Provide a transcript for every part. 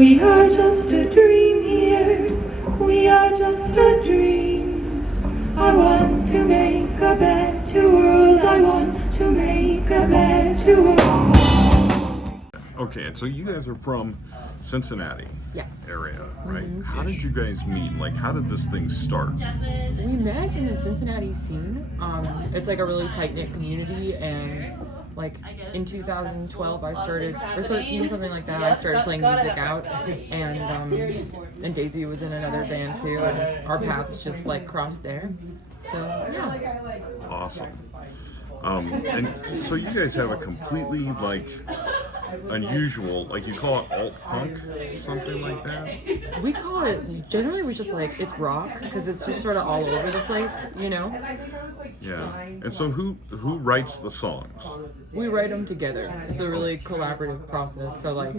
We are just a dream here. We are just a dream. I want to make a better world. I want to make a better world. Okay, and so you guys are from Cincinnati Yes. area, right? How did you guys meet? Like, how did this thing start? We met in the Cincinnati scene. It's like a really tight-knit community, and like in 2012 I started, or 13, something like that, I started playing music out, and Daisy was in another band too, and our paths just like crossed there. So yeah. Awesome. And so you guys have a completely like unusual, like you call it alt punk, something like that. We call it, generally we just like, it's rock, because it's just sort of all over the place, you know? Yeah. And so who writes the songs? We write them together. It's a really collaborative process. So like,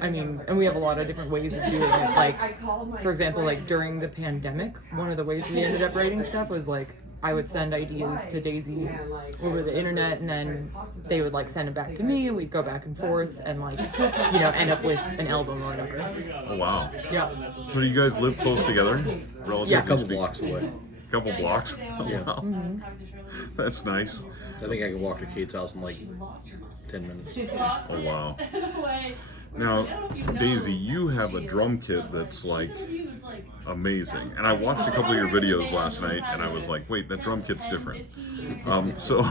I mean, and we have a lot of different ways of doing it. Like, for example, like during the pandemic, one of the ways we ended up writing stuff was like, I would send ideas to Daisy over the internet, and then they would like send it back to me, and we'd go back and forth, and like, you know, end up with an album or whatever. Oh wow. Yeah. So do you guys live close together? Relatively Yeah. A couple speaking? blocks away. Couple blocks? Oh, Yeah. wow. That's nice. I think I can walk to Kate's house in like 10 minutes. Oh wow. Now, Daisy, you have a drum kit that's like amazing. And I watched a couple of your videos last night and I was like, wait, that drum kit's different. So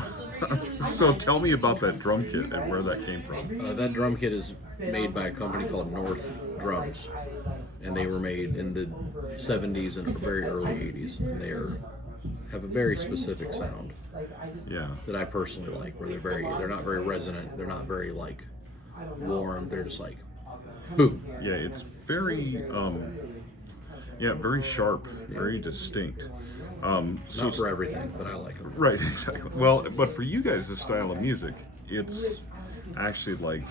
so tell me about that drum kit and where that came from. That drum kit is made by a company called North Drums, and they were made in the 70s and very early 80s. And have a very specific sound Yeah. that I personally like, where they're not very resonant, they're not very like warm, they're just like boom. Yeah, it's very very sharp, very distinct. So Not for everything, but I like them. right, exactly. Well, but for you guys, this style of music, it's actually like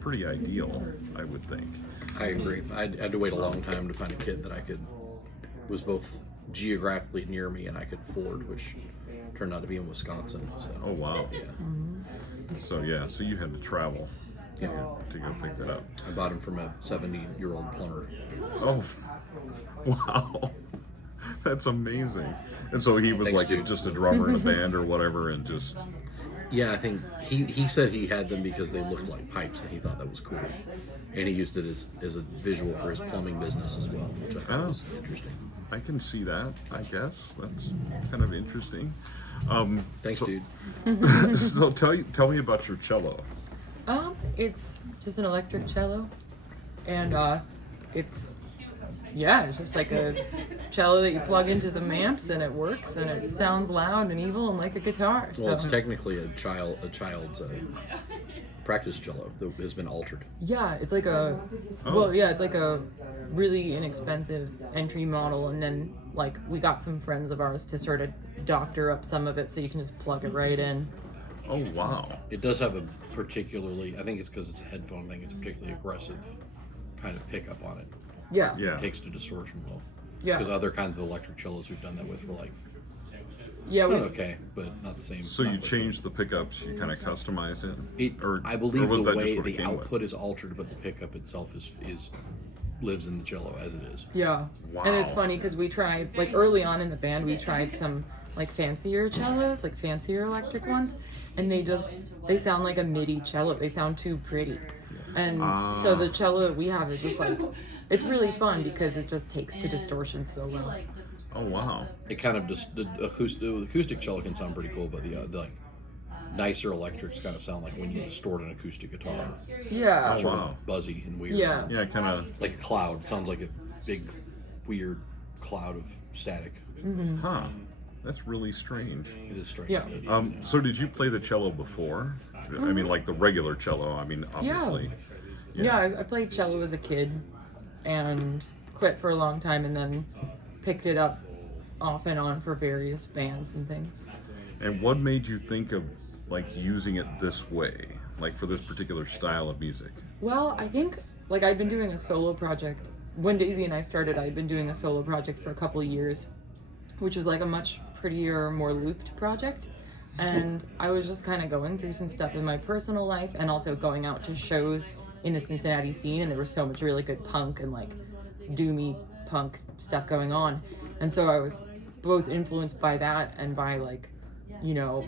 pretty ideal, I would think. I agree. I had to wait a long time to find a kit that was both geographically near me and I could afford, which turned out to be in Wisconsin. So. Oh wow. Yeah. So so you had to travel Yeah. to go pick that up. I bought him from a 70-year-old plumber. Oh, wow. That's amazing. And so he was Thanks, like dude. just a drummer in a band or whatever, and just Yeah, I think he said he had them because they looked like pipes and he thought that was cool. And he used it as a visual for his plumbing business as well, which I thought was interesting. I can see that. I guess that's kind of interesting. Thanks, so, dude. So tell me about your cello. It's just an electric cello, and it's just like a cello that you plug into some amps and it works and it sounds loud and evil and like a guitar. Well, it's technically a child's practice cello that has been altered. Yeah, it's like it's like a really inexpensive entry model, and then like we got some friends of ours to sort of doctor up some of it so you can just plug it right in. Oh wow. It does have a particularly, I think it's because it's a headphone thing, it's a particularly aggressive kind of pickup on it. Yeah. Yeah. It takes to distortion well. Yeah. Because other kinds of electric cellos we've done that with were like, Yeah, we okay, but not the same. So not you the changed the pickups, you kind of customized it? I believe was the that just way what it the came with? output is altered, but the pickup itself is lives in the cello as it is. Yeah. Wow. And it's funny because we tried, like early on in the band, we tried some like fancier cellos, like fancier electric ones, and they sound like a MIDI cello. They sound too pretty. And so the cello that we have is just like, it's really fun because it just takes to distortion so well. Oh wow. It kind of just the acoustic cello can sound pretty cool, but the like nicer electrics kind of sound like when you distort an acoustic guitar. Yeah. Oh, Sort wow. of buzzy and weird. Yeah. Yeah, kind of. Like a cloud. Sounds like a big, weird cloud of static. Huh. That's really strange. It is strange. Yeah. but- So did you play the cello before? I mean, like the regular cello. I mean, obviously. Yeah, I played cello as a kid and quit for a long time and then picked it up off and on for various bands and things. And what made you think of like using it this way, like for this particular style of music? Well, I think like I'd been doing a solo project. When Daisy and I started, I'd been doing a solo project for a couple of years, which was like a much prettier, more looped project. And I was just kind of going through some stuff in my personal life and also going out to shows in the Cincinnati scene, and there was so much really good punk and like doomy punk stuff going on. And so I was both influenced by that and by like, you know,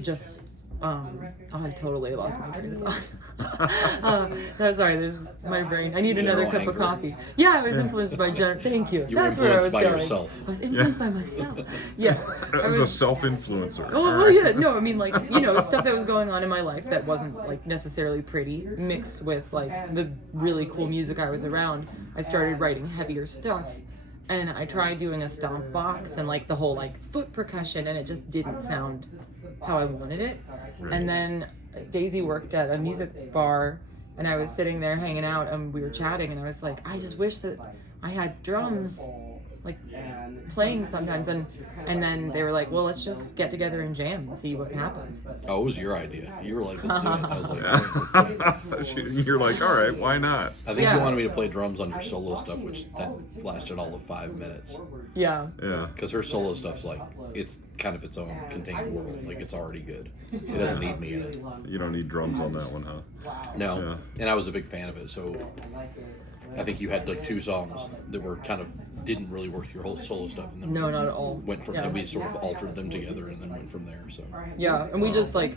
just I totally lost my train of thought. No, sorry, there's my brain. I need another cup of coffee. Yeah, I was influenced by Thank you. You were That's where I was influenced by going. yourself. I was influenced by myself. Yeah. As a self-influencer. Oh yeah, no, I mean like, you know, stuff that was going on in my life that wasn't like necessarily pretty, mixed with like the really cool music I was around. I started writing heavier stuff, and I tried doing a stomp box and like the whole like foot percussion, and it just didn't sound how I wanted it. And then Daisy worked at a music bar, and I was sitting there hanging out, and we were chatting, and I was like, I just wish that I had drums like playing sometimes. And then they were like, well, let's just get together and jam and see what happens. Oh, it was your idea. You were like, let's do it. I was like, You're like, all right, why not? I think you wanted me to play drums on your solo stuff, which that lasted all of 5 minutes. Yeah. Yeah. Because her solo stuff's like, it's kind of its own contained world. Like, it's already good. It doesn't need me in it. You don't need drums on that one, huh? No. Yeah. And I was a big fan of it, so I think you had like 2 songs that were kind of didn't really work with your whole solo stuff, and then No, not at all. went from Yeah. and we sort of altered them together and then went from there. So Yeah, and we just like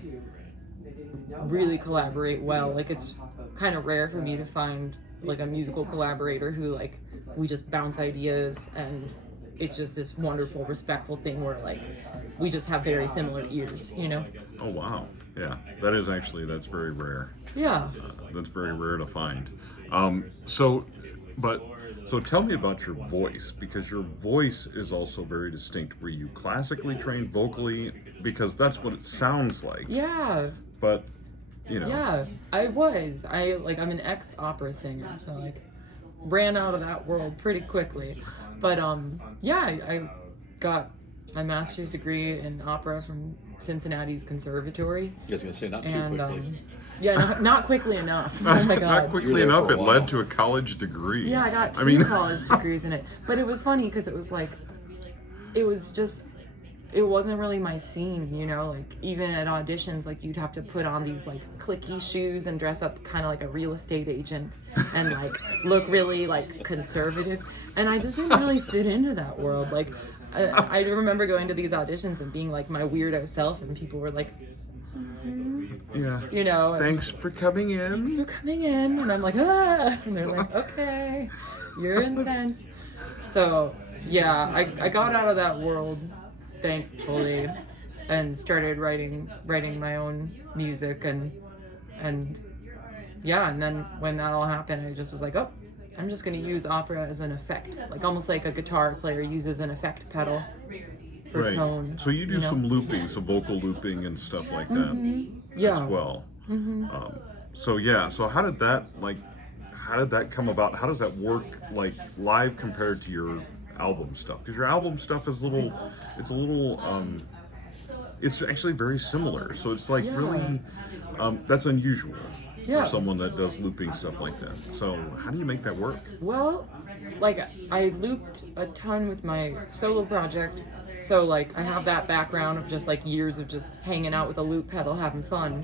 really collaborate well. Like it's kind of rare for me to find like a musical collaborator who like we just bounce ideas, and it's just this wonderful, respectful thing where like we just have very similar ears, you know? Oh wow. Yeah. That's very rare. Yeah. That's very rare to find. So tell me about your voice, because your voice is also very distinct. Were you classically trained vocally? Because that's what it sounds like. Yeah. But, you know. Yeah, I was. I'm an ex-opera singer, so like ran out of that world pretty quickly. But yeah, I got my master's degree in opera from Cincinnati's conservatory. I was gonna say not too And quickly. yeah, not quickly enough. Oh my god. Not quickly You were there enough, for it a led while. to a college degree. Yeah, I got 2 college degrees in it. But it was funny because it was like, it wasn't really my scene, you know? Like, even at auditions, like, you'd have to put on these, like, clicky shoes and dress up kind of like a real estate agent and, like, look really, like, conservative. And I just didn't really fit into that world. Like, I remember going to these auditions and being, like, my weirdo self, and people were like, Yeah. you know, and, Thanks for coming in. thanks for coming in. And I'm like, ah. And they're like, okay, you're intense. So, yeah, I got out of that world, thankfully, and started writing my own music, and yeah, and then when that all happened, I just was like, oh, I'm just gonna use opera as an effect, like almost like a guitar player uses an effect pedal for tone. So you do some looping, some vocal looping and stuff like that Yeah. as well. So yeah, so how did that come about? How does that work like live compared to your album stuff? Because your album stuff is it's actually very similar. So it's like really that's unusual Yeah. for someone that does looping stuff like that. So how do you make that work? Well, like I looped a ton with my solo project, so like I have that background of just like years of just hanging out with a loop pedal, having fun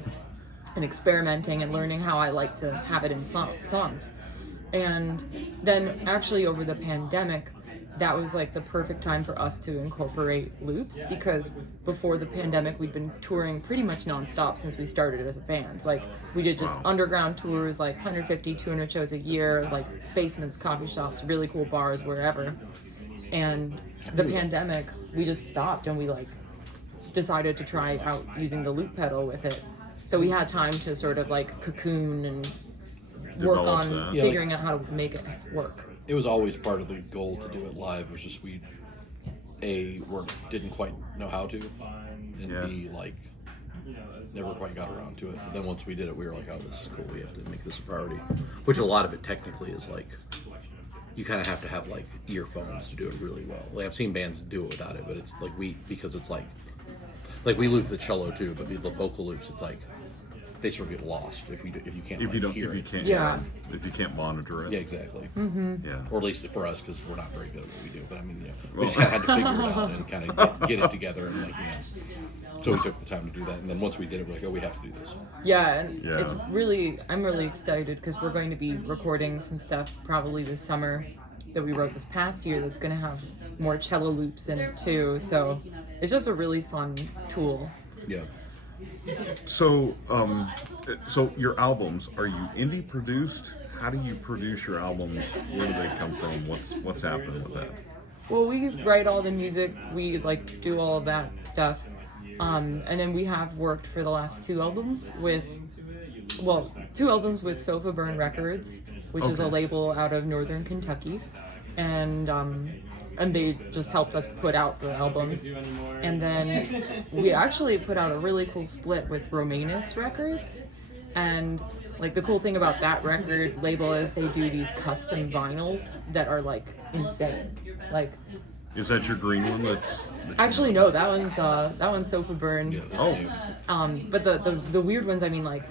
and experimenting and learning how I like to have it in songs. And then actually over the pandemic, that was like the perfect time for us to incorporate loops, because before the pandemic we'd been touring pretty much nonstop since we started as a band. Like we did just underground tours, like 150, 200 shows a year, like basements, coffee shops, really cool bars, wherever. And the pandemic, we just stopped and we like decided to try out using the loop pedal with it. So we had time to sort of like cocoon and work Develop on that. Yeah, figuring out how to make it work. It was always part of the goal to do it live. It was just we didn't quite know how to, and B, like never quite got around to it. But then once we did it, we were like, oh, this is cool. We have to make this a priority. Which a lot of it technically is like, you kind of have to have like earphones to do it really well. Like I've seen bands do it without it, but it's like because it's like we loop the cello too, but the vocal loops, it's like they sort of get lost if you can't If you don't, hear if you it. can't, Yeah. if you can't monitor it. Yeah, exactly. Yeah. Or at least for us, because we're not very good at what we do. But I mean, we just kind of had to figure it out and kind of get it together and So we took the time to do that, and then once we did it, we're like, oh, we have to do this. Yeah, and Yeah. I'm really excited because we're going to be recording some stuff probably this summer that we wrote this past year that's going to have more cello loops in it too. So it's just a really fun tool. Yeah. So, so your albums, are you indie produced? How do you produce your albums? Where do they come from? What's happening with that? Well, we write all the music, we like do all of that stuff. And then we have worked for the last two albums with Sofa Burn Records, which is a Okay. label out of Northern Kentucky. And they just helped us put out the albums. And then we actually put out a really cool split with Romanus Records. And like the cool thing about that record label is they do these custom vinyls that are like insane. Like Is that your green one? That's actually no, that one's Sofa Burn. Yeah, that's Oh. new. But the weird ones, I mean, like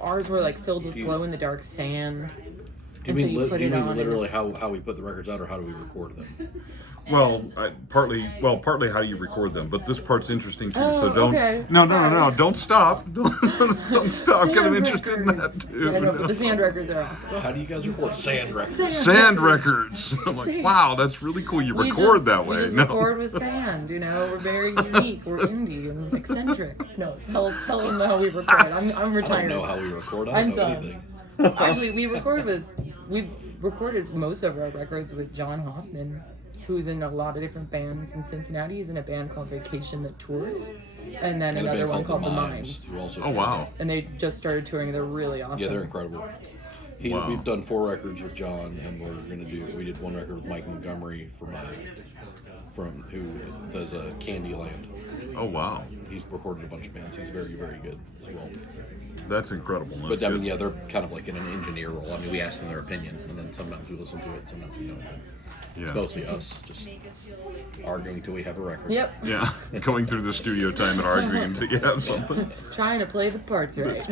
ours were like filled with glow in the dark sand. Do you And so mean, you put do you it mean on and literally it's- how we put the records out, or how do we record them? well, partly how you record them, but this part's interesting too. So Oh, don't. okay. No, Sorry. don't stop. Don't stop. I'm kind of Sand interested in records. that too. Yeah, no, but the sand records are awesome. So how do you guys record sand records? Sand records. I'm like, Sand. wow, that's really cool. You We record just- that we way. just No. record with sand, you know. We're very unique. We're indie and eccentric. No, tell them how we record. I'm I don't retired. know how we record. I I'm don't know done. anything. Actually, we've recorded most of our records with John Hoffman, who's in a lot of different bands in Cincinnati. He's in a band called Vacation That Tours, and then And a another band one called The Mimes, Mimes. who also Oh wow. And they just started touring. They're really awesome. Yeah, they're incredible. Wow. We've done 4 records with John, and we did 1 record with Mike Montgomery from who does Candyland. Oh wow. He's recorded a bunch of bands. He's very, very good as well. That's incredible. But That's I mean, good. yeah, they're kind of like in an engineer role. I mean, we ask them their opinion, and then sometimes we listen to it, sometimes we don't. Yeah. It's mostly us just arguing till we have a record. Yep. Yeah, going through the studio time and arguing until you have something. Trying to play the parts right.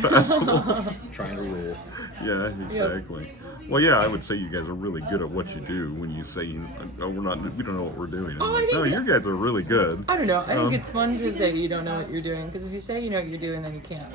Trying to rule. Yeah, exactly. Well, yeah, I would say you guys are really good at what you do. When you say, "Oh, we don't know what we're doing." I'm Oh, I like, no, think you guys are really good. I don't know. I think it's fun to say you don't know what you're doing, because if you say you know what you're doing, then you can't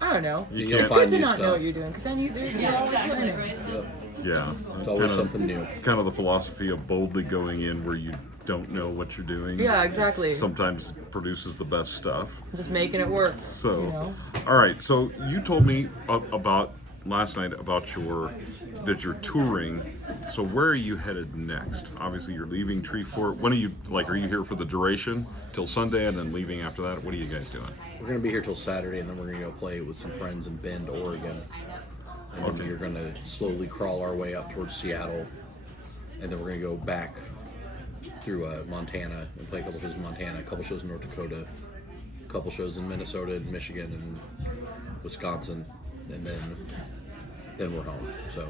I don't know. You You'll can't. find Good to new not know stuff. what you're doing, because then you're always learning. Yep. Yeah, It's always something new. Kind of the philosophy of boldly going in where you don't know what you're doing. Yeah, exactly. Sometimes produces the best stuff. Just making it work. So, You know? all right. So you told me about last night about that you're touring. So where are you headed next? Obviously, you're leaving Treefort. When are you are you here for the duration till Sunday and then leaving after that? What are you guys doing? We're gonna be here till Saturday, and then we're gonna go play with some friends in Bend, Oregon. And then Okay. we're gonna slowly crawl our way up towards Seattle, and then we're gonna go back through Montana and play a couple shows in Montana, a couple shows in North Dakota, a couple shows in Minnesota and Michigan and Wisconsin, and then we're home. So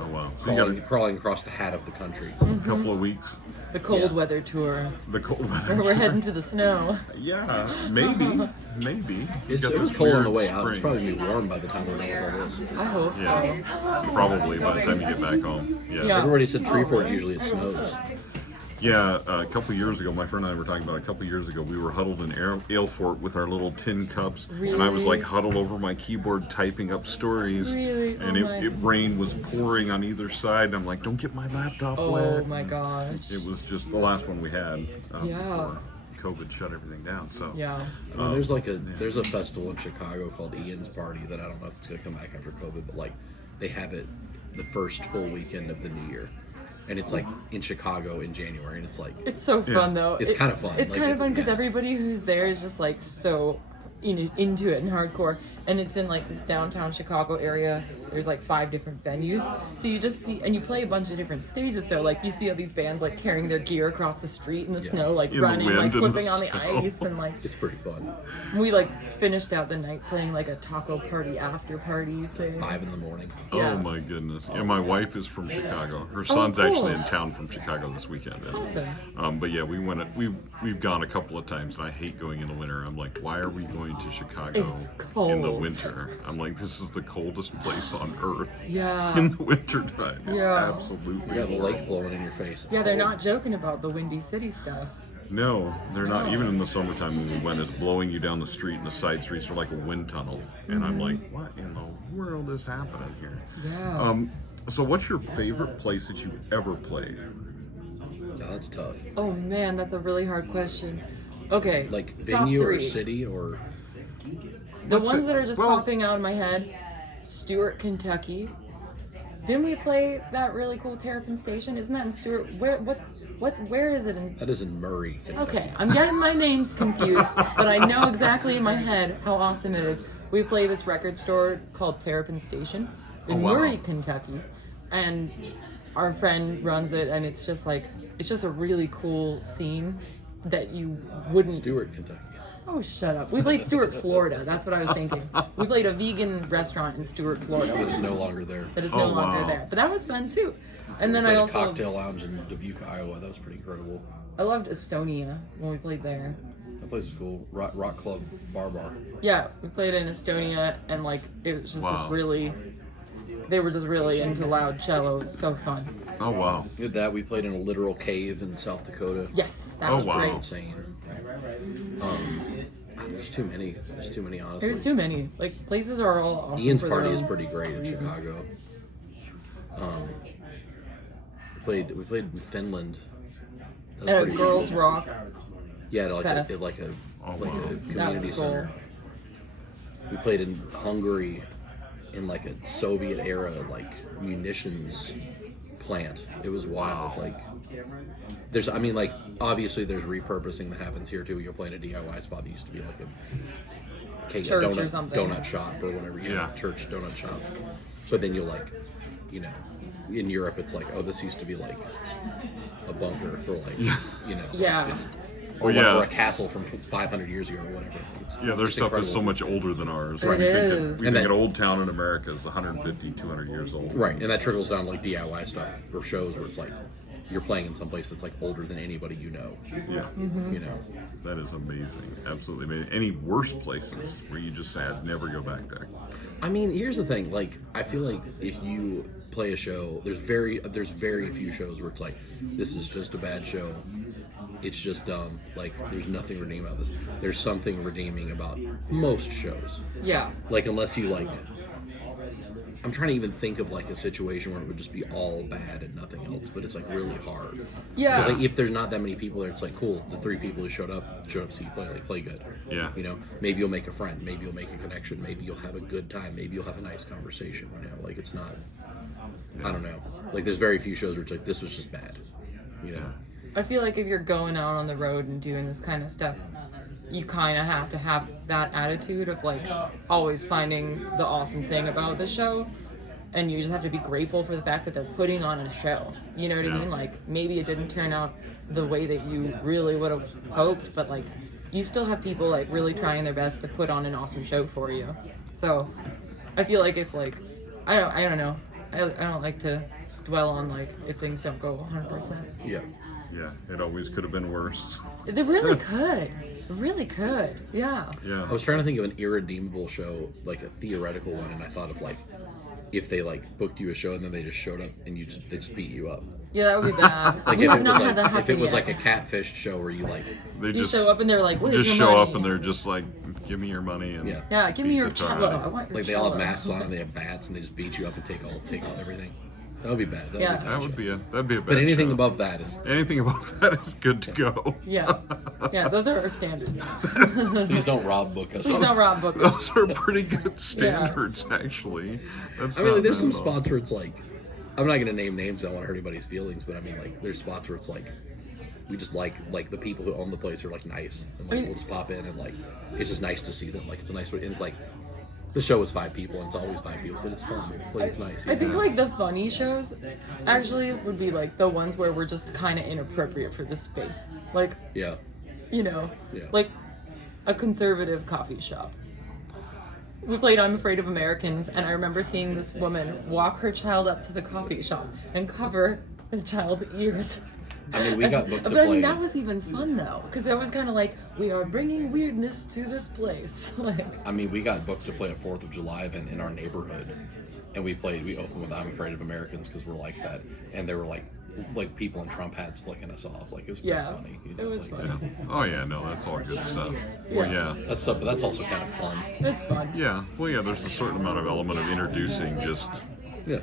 Oh wow! So you got crawling across the hat of the country. a couple of weeks. The cold Yeah. weather tour. The cold weather. Where we're heading to the snow. Yeah, maybe. You It got was this cold on weird the way out. It's spring. probably gonna be warm by the time we're done with all this. I hope Yeah. so. Probably by the time you get back home. Yeah. Everybody said Treefort usually it snows. Yeah, a couple years ago, my friend and I were talking about a couple years ago, we were huddled in Ailfort with our little tin cups, and I was Really? like huddled over my keyboard typing up stories, Really? and Oh my- rain was pouring on either side, and I'm like, don't get my laptop Oh wet. my gosh. It was just the last one we had Yeah. before COVID shut everything down, so. Yeah. I mean, there's a festival in Chicago called Ian's Party that I don't know if it's gonna come back after COVID, but like they have it the first full weekend of the new year, and it's like in Chicago in January, and it's like It's so fun though. It's kinda fun. It's Like, kind of it's- fun because yeah. everybody who's there is just like so into it and hardcore, and it's in like this downtown Chicago area, there's like 5 different venues. So you just see, and you play a bunch of different stages. So like you see all these bands like carrying their gear across the street in the snow, like In the running, wind like and the slipping on the snow. ice, and like It's pretty fun. we like finished out the night playing like a taco party after party thing. 5 in the morning. Yeah. Oh my goodness. Yeah, my wife is from Chicago. Her son's cool. actually in town from Chicago this weekend. And, Awesome. but yeah, we've gone a couple of times, and I hate going in the winter. I'm like, why are we going to Chicago It's in the cold. winter? I'm like, this is the coldest place on earth Yeah. in the winter time. It's Yeah. absolutely You got the horrible. lake blowing in your face. It's Yeah, they're cold. not joking about the Windy City stuff. No, they're not. Even in the summertime when we went, it's blowing you down the street, and the side streets are like a wind tunnel. And I'm like, what in the world is happening here? Yeah. So what's your favorite place that you've ever played? No, that's tough. Oh man, that's a really hard question. Okay. Like top venue or 3. city or The Let's ones say- that are just well- popping out in my head. Stewart, Kentucky. Didn't we play that really cool Terrapin Station? Isn't that in Stewart? Where is it in? that is in Murray. Kentucky. Okay, I'm getting my names confused, but I know exactly in my head how awesome it is. We play this record store called Terrapin Station in Oh, wow. Murray, Kentucky, and our friend runs it, and it's just a really cool scene that you wouldn't. Stewart, Kentucky. Oh, shut up. We played Stewart, Florida. That's what I was thinking. We played a vegan restaurant in Stewart, It Florida. is no longer there. That is Oh, no longer wow. there. But that was fun too. And then Played I a also cocktail lounge in Dubuque, Iowa. That was pretty incredible. I loved Estonia when we played there. That place is cool. Rock Club Bar. Yeah, we played in Estonia, and like it was just Wow. this really. They were just really into loud cello. It was so fun. Oh wow. Did that. We played in a literal cave in South Dakota. Yes, that Oh, was wow. great. Insane. There's too many. There's too many, honestly. There's too many. Like places are all awesome. Ian's for their party is own pretty great in reasons. Chicago. We played in Finland. That was At a pretty Girls cool. Rock. Yeah, like Fest. a like a Oh, like wow. a That community was cool. center. We played in Hungary in like a Soviet era like munitions plant. It was wild. Like like obviously there's repurposing that happens here too. You're playing a DIY spot that used to be like a Church or donut, something. donut shop or whatever. Yeah. Church donut shop. But then you'll like, in Europe it's like, oh, this used to be like a bunker for like, Yeah. it's, Well, or, yeah. or a castle from 500 years ago or whatever. Yeah, their it's stuff is so incredible. much older than ours. It We think is. we And think that- an old town in America is 150, 200 years old. Right, and that trickles down to like DIY stuff or shows where it's like you're playing in some place that's like older than anybody you know. Yeah, You know, that is amazing. Absolutely amazing. Any worse places where you just say, I'd never go back there? I mean, here's the thing. Like, I feel like if you play a show, there's very few shows where it's like, this is just a bad show. It's just dumb. Like, there's nothing redeeming about this. There's something redeeming about most shows. Yeah. Like, unless you like, I'm trying to even think of like a situation where it would just be all bad and nothing else, but it's like really hard. Yeah. Because like if there's not that many people there, it's like cool. The 3 people who showed up to see you play. Like play good. Yeah. Maybe you'll make a friend. Maybe you'll make a connection. Maybe you'll have a good time. Maybe you'll have a nice conversation. Like it's not. I don't know. Like there's very few shows where it's like this was just bad. I feel like if you're going out on the road and doing this kind of stuff, you kind of have to have that attitude of like always finding the awesome thing about the show, and you just have to be grateful for the fact that they're putting on a show. You know what I Yeah. mean? Like maybe it didn't turn out the way that you really would have hoped, but like you still have people like really trying their best to put on an awesome show for you. So I feel like if like I don't know, I don't like to dwell on like if things don't go 100%. Yeah. Yeah, it always could have been worse. They really could. It really could. Yeah. Yeah. I was trying to think of an irredeemable show, like a theoretical one, and I thought of like if they like booked you a show and then they just showed up and they just beat you up. Yeah, that would be bad. Like we if have it was not had that like happen if it was yet. like a catfished show where you like They You just show up and they're like, "Where's just your show money?" up and they're just like, give me your money and Yeah, give me beat your the tar cello. out I of you. want your they all have cello. masks on and they have bats and they just beat you up and take all everything. That would be bad. That Yeah. would be a bad That would show. be that'd be a bad But anything show. above that is Anything above that is good to go. Yeah. Yeah, those are our standards. please don't rob book us. Please don't rob book. Those are pretty good standards, actually. That's I mean, not like, there's bad some at all. spots where it's like, I'm not gonna name names. I don't want to hurt anybody's feelings, but I mean, like, there's spots where it's like, we just like the people who own the place are like nice, and like I mean- we'll just pop in and like it's just nice to see them. Like it's a nice way, and it's like The show is 5 people, and it's always 5 people, but it's fun. Like, it's nice. I think yeah. like the funny shows actually would be like the ones where we're just kind of inappropriate for the space. Like, Yeah. you know, Yeah. like a conservative coffee shop. We played I'm Afraid of Americans, and I remember seeing this woman walk her child up to the coffee shop and cover the child's ears. I mean, we got booked to But I play. mean, that was even fun though, because there was kind of like, we are bringing weirdness to this place. Like, I mean, we got booked to play a 4th of July event in our neighborhood, and we opened with I'm Afraid of Americans because we're like that, and there were like people in Trump hats flicking us off. Like, it was pretty yeah, funny. You know, it was like, fun. Oh yeah, no, that's all good stuff. Well, yeah. That's stuff, but that's also kind of fun. It's fun. Yeah, well, yeah, there's a certain amount of element of introducing just Yeah.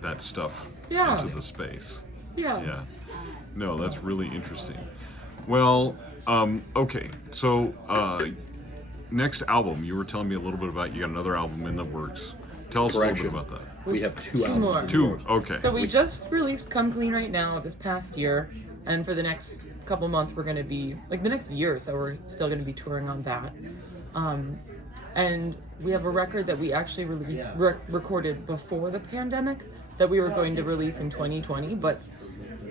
that stuff Yeah. into the space. Yeah. Yeah. No, that's really interesting. Well, okay, so next album, you were telling me a little bit about, you got another album in the works. Tell us a Correction. little bit about that. We have 2 Two albums. more. in the Two, works. okay. So we just released Come Clean Right Now this past year, and for the next couple months we're going to be, like the next year or so, we're still going to be touring on that. And we have a record that we actually recorded before the pandemic that we were going to release in 2020, but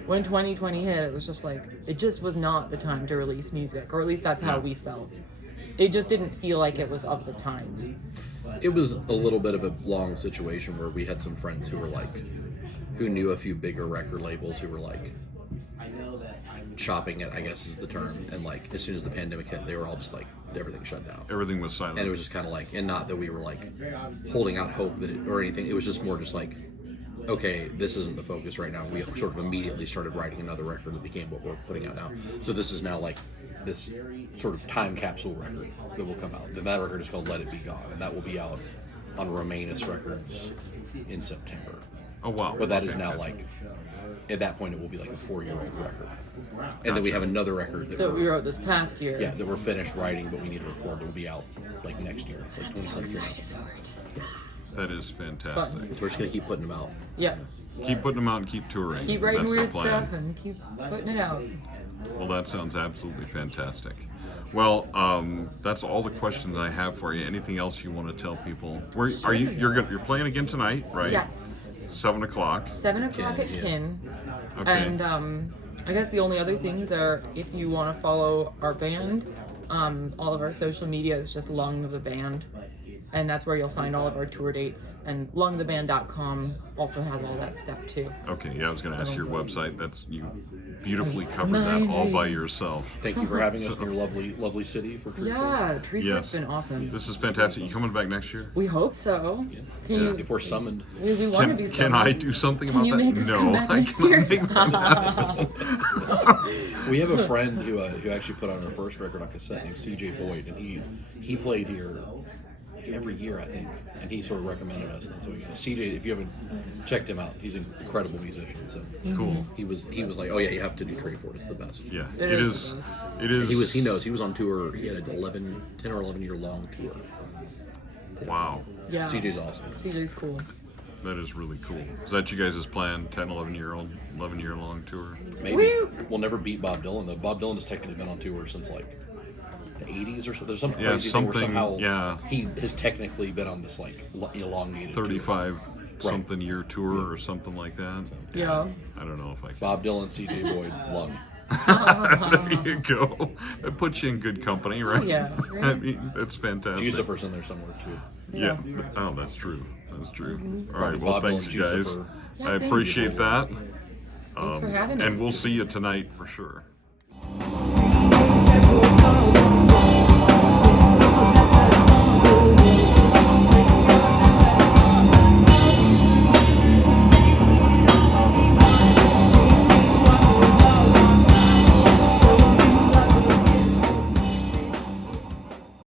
when 2020 hit, it was just like, it just was not the time to release music, or at least that's how we felt. It just didn't feel like it was of the times. It was a little bit of a long situation where we had some friends who were like, who knew a few bigger record labels who were like shopping it, I guess is the term. And like, as soon as the pandemic hit, they were all just like, everything shut down. Everything was silent. And it was just kind of like, and not that we were like holding out hope that it, or anything. It was just more just like, okay, this isn't the focus right now. We sort of immediately started writing another record that became what we're putting out now. So this is now like this sort of time capsule record that will come out. Then that record is called Let It Be Gone, and that will be out on Romanus Records in September. Oh, wow. But that is Okay. now like, at that point it will be like a 4-year-old record. And then we have another record That we wrote this past year. yeah, that we're finished writing, but we need to record. It will be out like next year. Like I'm so 2023. excited for it. That is fantastic. fun. So we're just gonna keep putting them out. Yeah. Keep putting them out and keep touring. Keep writing That's the weird plan. stuff and keep putting it out. Well, that sounds absolutely fantastic. Well, that's all the questions I have for you. Anything else you want to tell people? Where are you? You're playing again tonight, right? Yes. 7 o'clock. 7 o'clock Kin, at yeah. Kin. Okay. And I guess the only other things are, if you want to follow our band, all of our social media is just Lung the Band. And that's where you'll find all of our tour dates. And lungtheband.com also has all that stuff too. Okay. Yeah, I was going to ask So- your website. That's you beautifully covered that all by yourself. Thank you for having us in your lovely, lovely city for Tree Fort. Yeah, Tree Yes. Fort's been awesome. This is fantastic. You coming back next year? We hope so. Can you? If we're summoned, We want to Can, do something. can I do something Can about you that? make us No, come back I next cannot year? make that. we have a friend who actually put on our first record on cassette named CJ Boyd, and he played here every year, I think, and he sort of recommended us. And so, CJ, if you haven't checked him out, he's an incredible musician. So Cool. he was like, oh yeah, you have to do Tree Fort. It's the best. Yeah, It it is is. the best. It is. He knows. He was on tour. He had an 10 or 11 year long tour. Wow, Yeah. CJ's awesome. CJ's cool. that is really cool. Is that you guys' plan? 10, 11 year long tour. Maybe Woo! we'll never beat Bob Dylan though. Bob Dylan has technically been on tour since like the 80s or so. There's some Yeah, crazy thing where something- somehow yeah. he has technically been on this like elongated tour. 35 something year tour or something like that. Yeah. I don't know if I can. Bob Dylan, CJ Boyd, Lung. There you go. That puts you in good company, right? yeah, I right. mean, that's fantastic. Jucifer's in there somewhere too. Yeah. Oh, that's true. That's true. All right. Probably Well, Bob thanks, Dylan, you guys. Jucifer. Yeah, I thank appreciate you. that. Thanks for having us. And we'll see you tonight for sure.